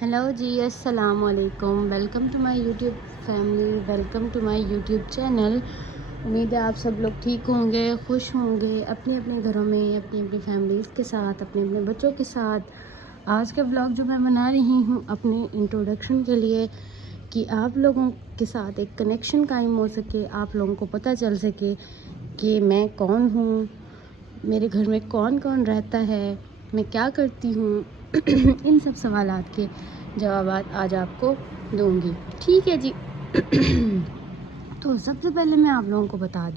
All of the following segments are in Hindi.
हेलो जी, अस्सलाम वालेकुम। Welcome to my YouTube family, welcome to my YouTube channel. उम्मीद है आप सब लोग ठीक होंगे, खुश होंगे अपने अपने घरों में, अपनी अपनी फैमिलीज़ के साथ, अपने अपने बच्चों के साथ। आज का ब्लॉग जो मैं बना रही हूँ अपने इंट्रोडक्शन के लिए, कि आप लोगों के साथ एक कनेक्शन कायम हो सके, आप लोगों को पता चल सके कि मैं कौन हूँ, मेरे घर में कौन कौन रहता है, मैं क्या करती हूँ। इन सब सवालात के जवाबात आज आपको दूंगी, ठीक है जी। तो सबसे पहले मैं आप लोगों को बता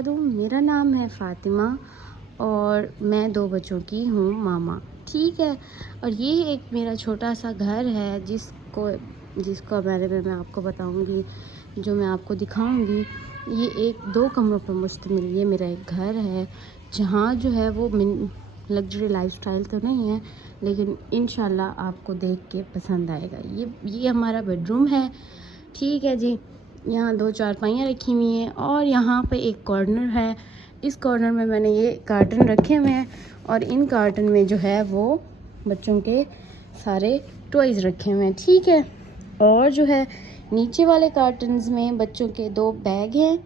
दूं मेरा नाम है फ़ातिमा और मैं 2 बच्चों की हूँ मामा, ठीक है। और ये एक मेरा छोटा सा घर है जिसको बारे में मैं आपको बताऊंगी, जो मैं आपको दिखाऊंगी। ये एक 2 कमरों पर मुश्तमिल ये मेरा एक घर है, जहाँ जो है वो लग्जरी लाइफस्टाइल तो नहीं है, लेकिन इंशाल्लाह आपको देख के पसंद आएगा। ये हमारा बेडरूम है, ठीक है जी। यहाँ 2 चारपाइयाँ रखी हुई हैं और यहाँ पे एक कॉर्नर है। इस कॉर्नर में मैंने ये कार्टन रखे हुए हैं और इन कार्टन में जो है वो बच्चों के सारे टॉयज़ रखे हुए हैं, ठीक है। और जो है नीचे वाले कार्टन्स में बच्चों के 2 बैग हैं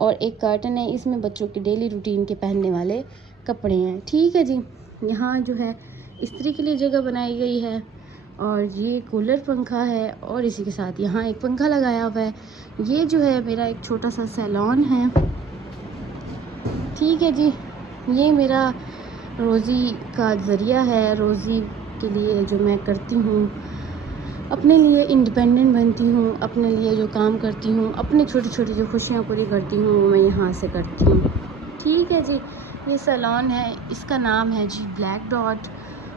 और एक कार्टन है, इसमें बच्चों के डेली रूटीन के पहनने वाले कपड़े हैं, ठीक है जी। यहाँ जो है इस्त्री के लिए जगह बनाई गई है और ये कूलर पंखा है और इसी के साथ यहाँ एक पंखा लगाया हुआ है। ये जो है मेरा एक छोटा सा सैलून है, ठीक है जी। ये मेरा रोज़ी का ज़रिया है, रोज़ी के लिए जो मैं करती हूँ, अपने लिए इंडिपेंडेंट बनती हूँ, अपने लिए जो काम करती हूँ, अपनी छोटी छोटी जो खुशियाँ पूरी करती हूँ वो मैं यहाँ से करती हूँ, ठीक है जी। ये सैलून है, इसका नाम है जी ब्लैक डॉट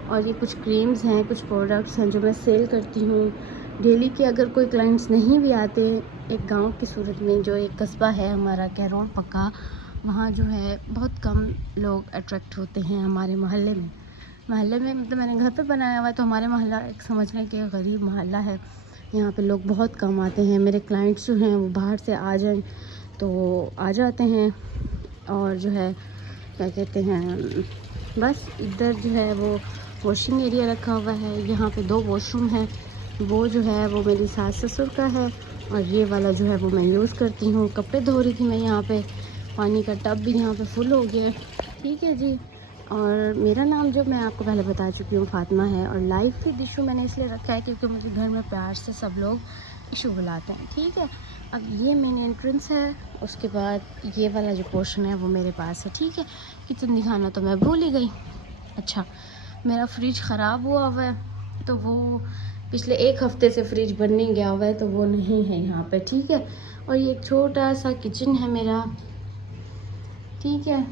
और ये कुछ क्रीम्स हैं, कुछ प्रोडक्ट्स हैं जो मैं सेल करती हूँ डेली के। अगर कोई क्लाइंट्स नहीं भी आते, एक गांव की सूरत में जो एक कस्बा है हमारा कैरोल पक्का, वहाँ जो है बहुत कम लोग अट्रैक्ट होते हैं हमारे मोहल्ले में। मतलब मैंने घर पे बनाया हुआ है, तो हमारे मोहल्ला एक समझने के गरीब मोहल्ला है। यहाँ पे लोग बहुत कम आते हैं, मेरे क्लाइंट्स जो हैं वो बाहर से आ जाएं तो आ जाते हैं। और जो है क्या कहते हैं, बस इधर जो है वो वॉशिंग एरिया रखा हुआ है। यहाँ पे 2 वॉशरूम हैं, वो जो है वो मेरी सास ससुर का है और ये वाला जो है वो मैं यूज़ करती हूँ। कपड़े धो रही थी मैं यहाँ पे, पानी का टब भी यहाँ पे फुल हो गया है, ठीक है जी। और मेरा नाम जो मैं आपको पहले बता चुकी हूँ फ़ातिमा है और लाइव फीड इशू मैंने इसलिए रखा है क्योंकि मुझे घर में प्यार से सब लोग इशू बुलाते हैं, ठीक है। अब ये मेन एंट्रेंस है, उसके बाद ये वाला जो पोर्शन है वो मेरे पास है, ठीक है। किचन दिखाना तो मैं भूल ही गई। अच्छा, मेरा फ्रिज ख़राब हुआ हुआ है, तो वो पिछले 1 हफ़्ते से फ्रिज बनने गया हुआ है, तो वो नहीं है यहाँ पे, ठीक है। और ये एक छोटा सा किचन है मेरा, ठीक है।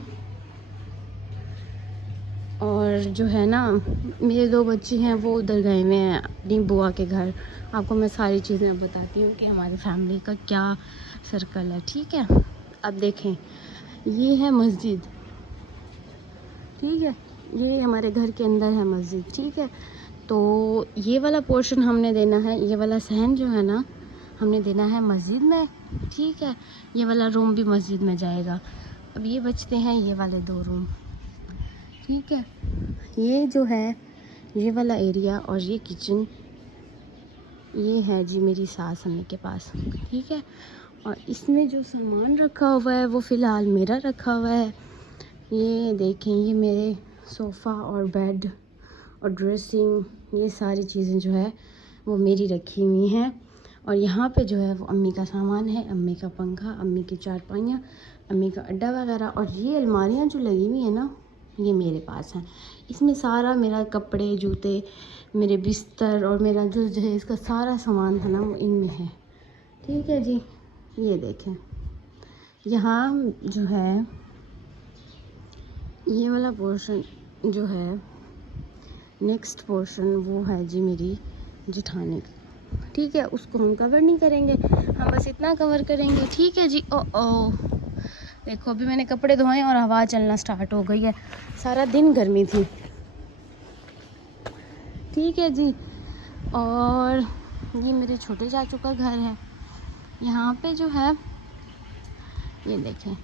और जो है ना, मेरे 2 बच्चे हैं वो उधर गए हुए हैं अपनी बुआ के घर। आपको मैं सारी चीज़ें अब बताती हूँ कि हमारी फैमिली का क्या सर्कल है, ठीक है। अब देखें, ये है मस्जिद, ठीक है। ये हमारे घर के अंदर है मस्जिद, ठीक है। तो ये वाला पोर्शन हमने देना है, ये वाला सहन जो है ना हमने देना है मस्जिद में, ठीक है। ये वाला रूम भी मस्जिद में जाएगा। अब ये बचते हैं ये वाले 2 रूम, ठीक है। ये जो है ये वाला एरिया और ये किचन, ये है जी मेरी सास अम्मी के पास, ठीक है। और इसमें जो सामान रखा हुआ है वो फ़िलहाल मेरा रखा हुआ है। ये देखें, ये मेरे सोफ़ा और बेड और ड्रेसिंग, ये सारी चीज़ें जो है वो मेरी रखी हुई हैं। और यहाँ पे जो है वो अम्मी का सामान है, अम्मी का पंखा, अम्मी की चारपाइयाँ, अम्मी का अड्डा वगैरह। और ये अलमारियाँ जो लगी हुई हैं ना, ये मेरे पास हैं। इसमें सारा मेरा कपड़े, जूते, मेरे बिस्तर और मेरा जो है इसका सारा सामान था ना वो इनमें है, ठीक है जी। ये देखें, यहाँ जो है ये वाला पोर्शन जो है, नेक्स्ट पोर्शन वो है जी मेरी जेठानी का, ठीक है। उसको हम कवर नहीं करेंगे, हम बस इतना कवर करेंगे, ठीक है जी। ओ देखो, अभी मैंने कपड़े धोए और हवा चलना स्टार्ट हो गई है, सारा दिन गर्मी थी, ठीक है जी। और ये मेरे छोटे चाचू का घर है। यहाँ पे जो है ये देखें,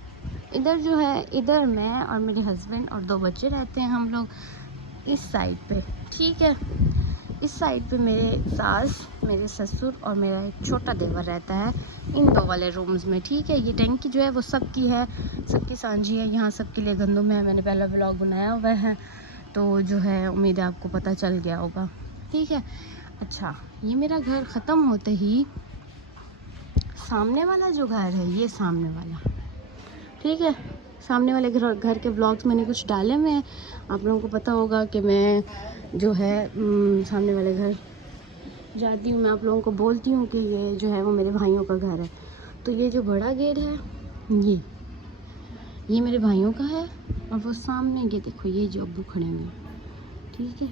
इधर जो है, इधर मैं और मेरे हस्बैंड और 2 बच्चे रहते हैं हम लोग इस साइड पे, ठीक है। इस साइड पे मेरे सास, मेरे ससुर और मेरा एक छोटा देवर रहता है इन 2 वाले रूम्स में, ठीक है। ये टंकी जो है वो सबकी है, सबकी सांझी है, यहाँ सबके लिए गंदम है। मैंने पहला व्लॉग बनाया हुआ है, तो जो है उम्मीद है आपको पता चल गया होगा, ठीक है। अच्छा, ये मेरा घर ख़त्म होते ही सामने वाला जो घर है, ये सामने वाला, ठीक है, सामने वाले घर के व्लॉग्स मैंने कुछ डाले हुए हैं। आप लोगों को पता होगा कि मैं जो है सामने वाले घर जाती हूँ, मैं आप लोगों को बोलती हूँ कि ये जो है वो मेरे भाइयों का घर है। तो ये जो बड़ा गेट है ये मेरे भाइयों का है, और वो सामने ये देखो, ये जो अब्बू खड़े हुए हैं, ठीक है।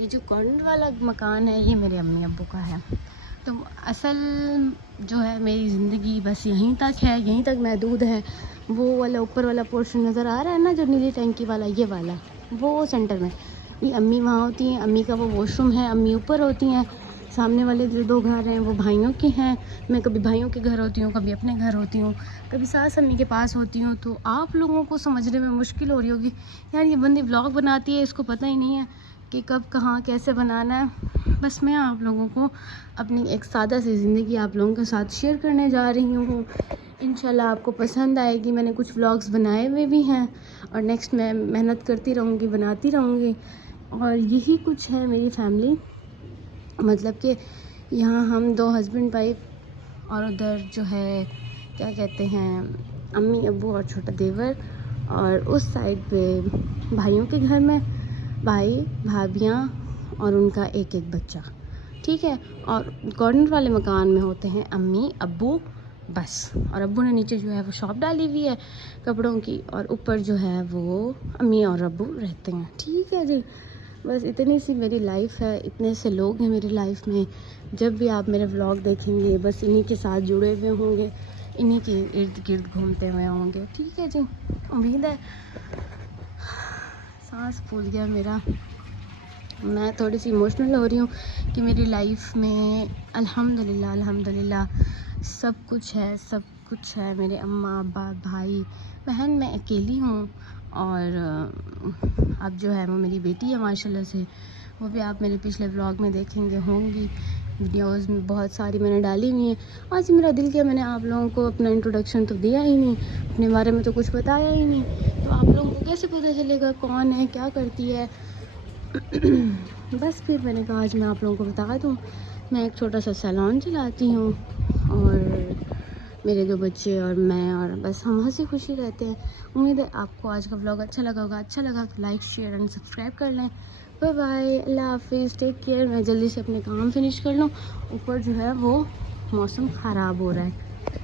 ये जो कॉर्नर वाला मकान है ये मेरे अम्मी अब्बू का है। तो असल जो है मेरी ज़िंदगी बस यहीं तक है, यहीं तक महदूद है। वो वाला ऊपर वाला पोर्शन नज़र आ रहा है ना, जो नीली टंकी वाला, ये वाला, वो सेंटर में। ये अम्मी वहाँ होती हैं, अम्मी का वो वॉशरूम है, अम्मी ऊपर होती हैं। सामने वाले जो 2 घर हैं वो भाइयों के हैं। मैं कभी भाइयों के घर होती हूँ, कभी अपने घर होती हूँ, कभी सास अम्मी के पास होती हूँ। तो आप लोगों को समझने में मुश्किल हो रही होगी, यार ये बंदी व्लॉग बनाती है, इसको पता ही नहीं है कि कब कहाँ कैसे बनाना है। बस मैं आप लोगों को अपनी एक सादा सी ज़िंदगी आप लोगों के साथ शेयर करने जा रही हूँ। इंशाल्लाह आपको पसंद आएगी। मैंने कुछ व्लॉग्स बनाए हुए भी हैं, और नेक्स्ट मैं मेहनत करती रहूँगी, बनाती रहूँगी। और यही कुछ है मेरी फैमिली, मतलब कि यहाँ हम 2 हस्बैंड वाइफ, और उधर जो है क्या कहते हैं, अम्मी अब्बू और छोटा देवर, और उस साइड पे भाइयों के घर में भाई भाभियाँ और उनका एक एक बच्चा, ठीक है। और कॉर्नर वाले मकान में होते हैं अम्मी अब्बू बस, और अब्बू ने नीचे जो है वो शॉप डाली हुई है कपड़ों की, और ऊपर जो है वो अम्मी और अब्बू रहते हैं, ठीक है जी। बस इतनी सी मेरी लाइफ है, इतने से लोग हैं मेरी लाइफ में। जब भी आप मेरे व्लॉग देखेंगे बस इन्हीं के साथ जुड़े हुए होंगे, इन्हीं के इर्द गिर्द घूमते हुए होंगे, ठीक है जी। उम्मीद है, सांस फूल गया मेरा, मैं थोड़ी सी इमोशनल हो रही हूँ कि मेरी लाइफ में अल्हम्दुलिल्लाह सब कुछ है, सब कुछ है। मेरे अम्मा अब्बा भाई बहन, मैं अकेली हूँ, और अब जो है वो मेरी बेटी है माशाल्लाह से, वो भी आप मेरे पिछले व्लॉग में देखेंगे होंगी। वीडियोस में बहुत सारी मैंने डाली हुई हैं। आज मेरा दिल किया, मैंने आप लोगों को अपना इंट्रोडक्शन तो दिया ही नहीं, अपने बारे में तो कुछ बताया ही नहीं, तो आप लोगों को कैसे पता चलेगा कौन है, क्या करती है। बस फिर मैंने कहा आज मैं आप लोगों को बता दूं, मैं एक छोटा सा सैलून चलाती हूँ, और मेरे 2 बच्चे और मैं, और बस हम हंसी खुशी रहते हैं। उम्मीद है आपको आज का व्लॉग अच्छा लगा होगा। अच्छा लगा तो लाइक शेयर एंड सब्सक्राइब कर लें। बाय बाय, अल्लाह हाफिज़, टेक केयर। मैं जल्दी से अपने काम फिनिश कर लूँ, ऊपर जो है वो मौसम ख़राब हो रहा है।